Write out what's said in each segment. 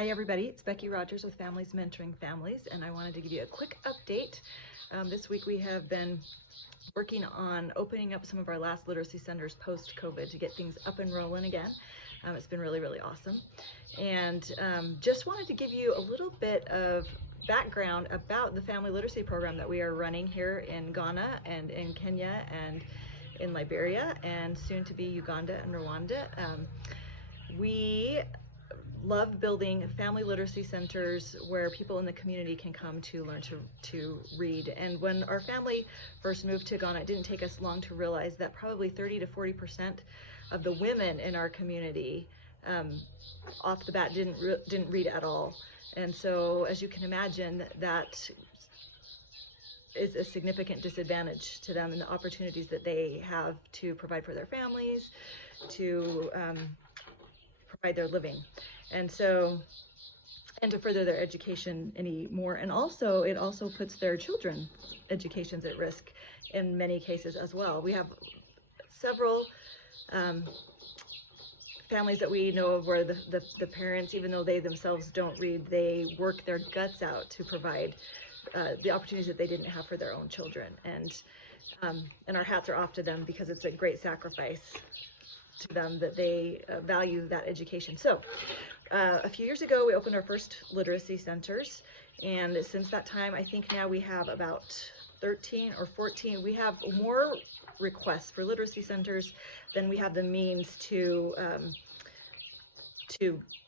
Hi everybody, it's Becky Rogers with Families Mentoring Families, and I wanted to give you a quick update. This week we have been working on opening up some of our last literacy centers post-COVID to get things up and rolling again. It's been really, really awesome. And just wanted to give you a little bit of background about the family literacy program that we are running here in Ghana and in Kenya and in Liberia and soon to be Uganda and Rwanda. We love building family literacy centers where people in the community can come to learn to read. And when our family first moved to Ghana, it didn't take us long to realize that probably 30 to 40% of the women in our community off the bat didn't read at all. And so, as you can imagine, that is a significant disadvantage to them and the opportunities that they have to provide for their families, to provide their living. And so, and to further their education anymore. And also, it also puts their children's educations at risk in many cases as well. We have several families that we know of where the parents, even though they themselves don't read, they work their guts out to provide the opportunities that they didn't have for their own children. And our hats are off to them because it's a great sacrifice to them that they value that education. So a few years ago, we opened our first literacy centers, and since that time, I think now we have about 13 or 14. We have more requests for literacy centers than we have the means to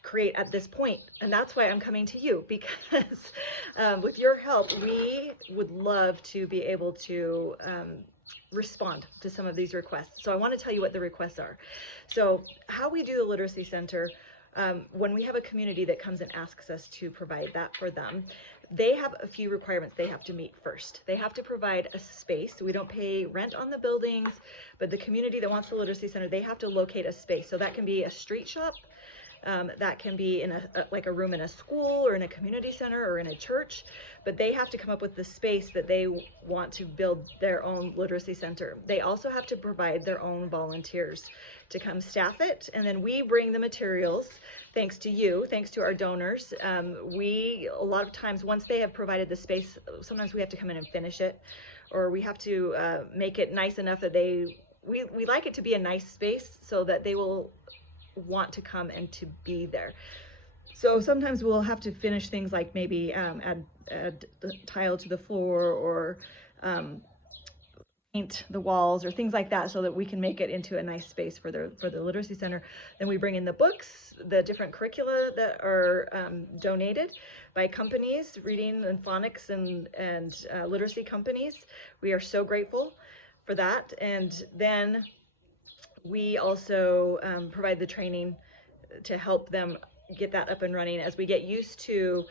create at this point. And that's why I'm coming to you, because with your help, we would love to be able to respond to some of these requests. So I want to tell you what the requests are. So how we do the literacy center, when we have a community that comes and asks us to provide that for them, they have a few requirements they have to meet first. They have to provide a space. We don't pay rent on the buildings, but the community that wants the literacy center, they have to locate a space. So that can be a street shop, that can be in like a room in a school or in a community center or in a church, but they have to come up with the space that they want to build their own literacy center. They also have to provide their own volunteers to come staff it, and then we bring the materials, thanks to you, thanks to our donors. A lot of times, once they have provided the space, sometimes we have to come in and finish it, or we have to make it nice enough that we like it to be a nice space so that they will want to come and to be there. So sometimes we'll have to finish things like maybe add tile to the floor or paint the walls or things like that so that we can make it into a nice space for the literacy center. Then we bring in the books, the different curricula that are donated by companies, reading and phonics and literacy companies. We are so grateful for that. And then we also provide the training to help them get that up and running. As we get used to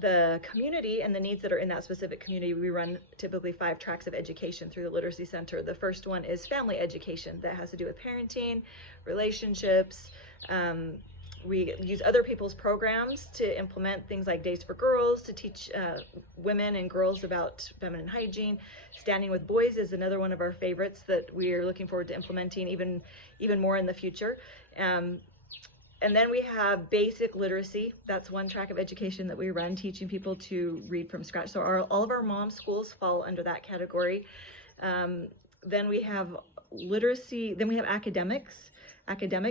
the community and the needs that are in that specific community, we run typically 5 tracks of education through the Literacy Center. The first one is family education that has to do with parenting, relationships. We use other people's programs to implement things like Days for Girls to teach women and girls about feminine hygiene. Standing with Boys is another one of our favorites that we are looking forward to implementing even more in the future. And then we have basic literacy. That's one track of education that we run, teaching people to read from scratch. So all of our mom schools fall under that category. Then we have literacy, then we have academic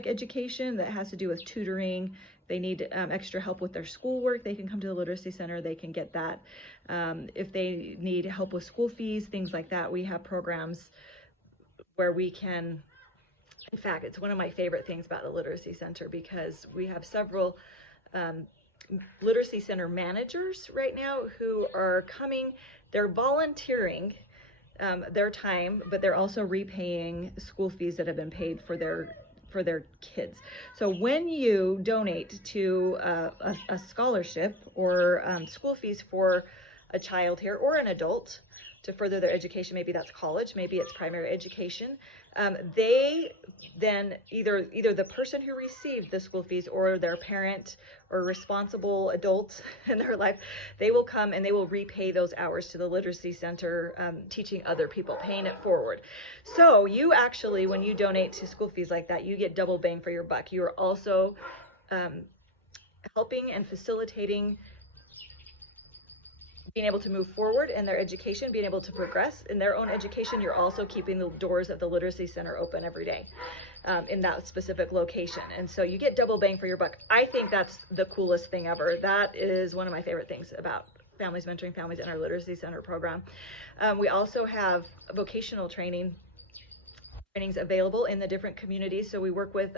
education that has to do with tutoring. They need extra help with their schoolwork, they can come to the Literacy Center, they can get that. If they need help with school fees, things like that, we have programs where we can, in fact, it's one of my favorite things about the Literacy Center because we have several Literacy Center managers right now who are coming, they're volunteering their time, but they're also repaying school fees that have been paid for their kids. So when you donate to a scholarship or school fees for a child here or an adult to further their education, maybe that's college, maybe it's primary education, they then either the person who received the school fees or their parent or responsible adult in their life, they will come and they will repay those hours to the Literacy Center, teaching other people, paying it forward. So you actually, when you donate to school fees like that, you get double bang for your buck. You are also helping and facilitating being able to move forward in their education, being able to progress in their own education. You're also keeping the doors of the Literacy Center open every day in that specific location. And so you get double bang for your buck. I think that's the coolest thing ever. That is one of my favorite things about Families Mentoring Families in our Literacy Center program. We also have vocational trainings available in the different communities. So we work with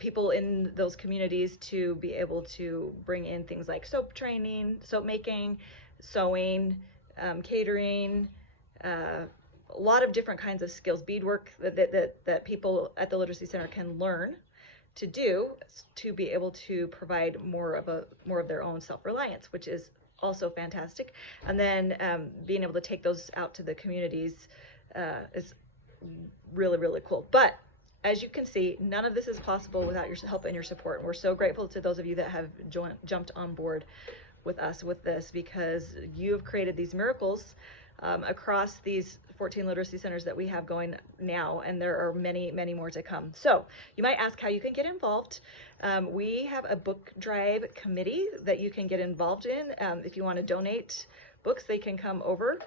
people in those communities to be able to bring in things like soap training, soap making, sewing, catering, a lot of different kinds of skills, beadwork that people at the Literacy Center can learn to do to be able to provide more of their own self-reliance, which is also fantastic. And then being able to take those out to the communities is really, really cool. But as you can see, none of this is possible without your help and your support. And we're so grateful to those of you that have jumped on board with us with this, because you have created these miracles across these 14 literacy centers that we have going now, and there are many, many more to come. So you might ask how you can get involved. We have a book drive committee that you can get involved in. If you want to donate books, they can come over.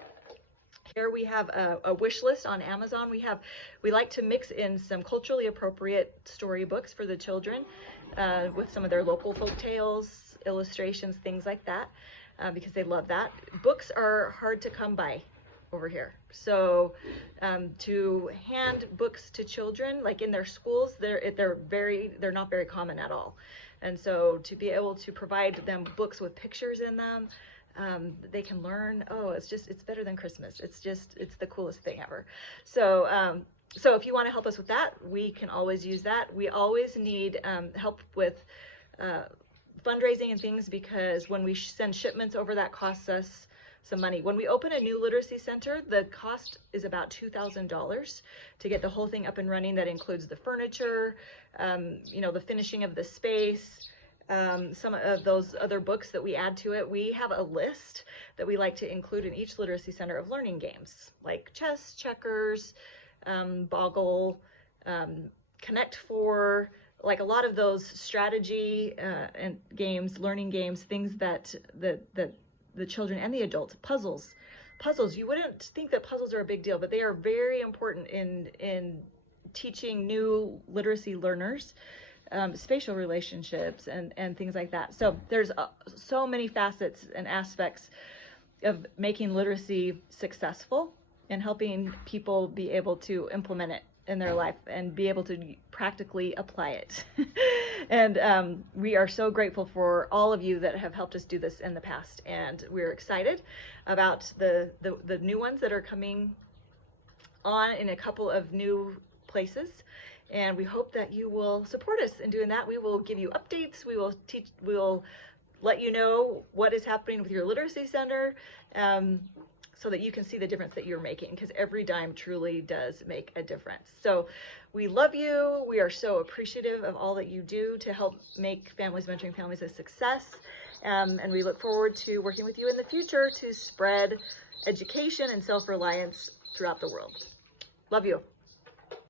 Here we have a wish list on Amazon. We like to mix in some culturally appropriate storybooks for the children with some of their local folk tales, illustrations, things like that, because they love that. Books are hard to come by over here. So to hand books to children, like in their schools, they're not very common at all. And so to be able to provide them books with pictures in them, they can learn, oh, it's better than Christmas. It's the coolest thing ever. So, so if you want to help us with that, we can always use that. We always need help with fundraising and things, because when we send shipments over, that costs us some money. When we open a new literacy center, the cost is about $2,000 to get the whole thing up and running. That includes the furniture, the finishing of the space, some of those other books that we add to it. We have a list that we like to include in each literacy center of learning games like chess, checkers, Boggle, Connect Four, like a lot of those strategy and games, learning games, things that the children and the adults, puzzles, you wouldn't think that puzzles are a big deal, but they are very important in teaching new literacy learners spatial relationships and things like that. So there's so many facets and aspects of making literacy successful and helping people be able to implement it in their life and be able to practically apply it. And we are so grateful for all of you that have helped us do this in the past, and we're excited about the new ones that are coming on in a couple of new places. And we hope that you will support us in doing that. We will give you updates. We will let you know what is happening with your literacy center, so that you can see the difference that you're making, because every dime truly does make a difference. So we love you. We are so appreciative of all that you do to help make Families Mentoring Families a success. And we look forward to working with you in the future to spread education and self-reliance throughout the world. Love you.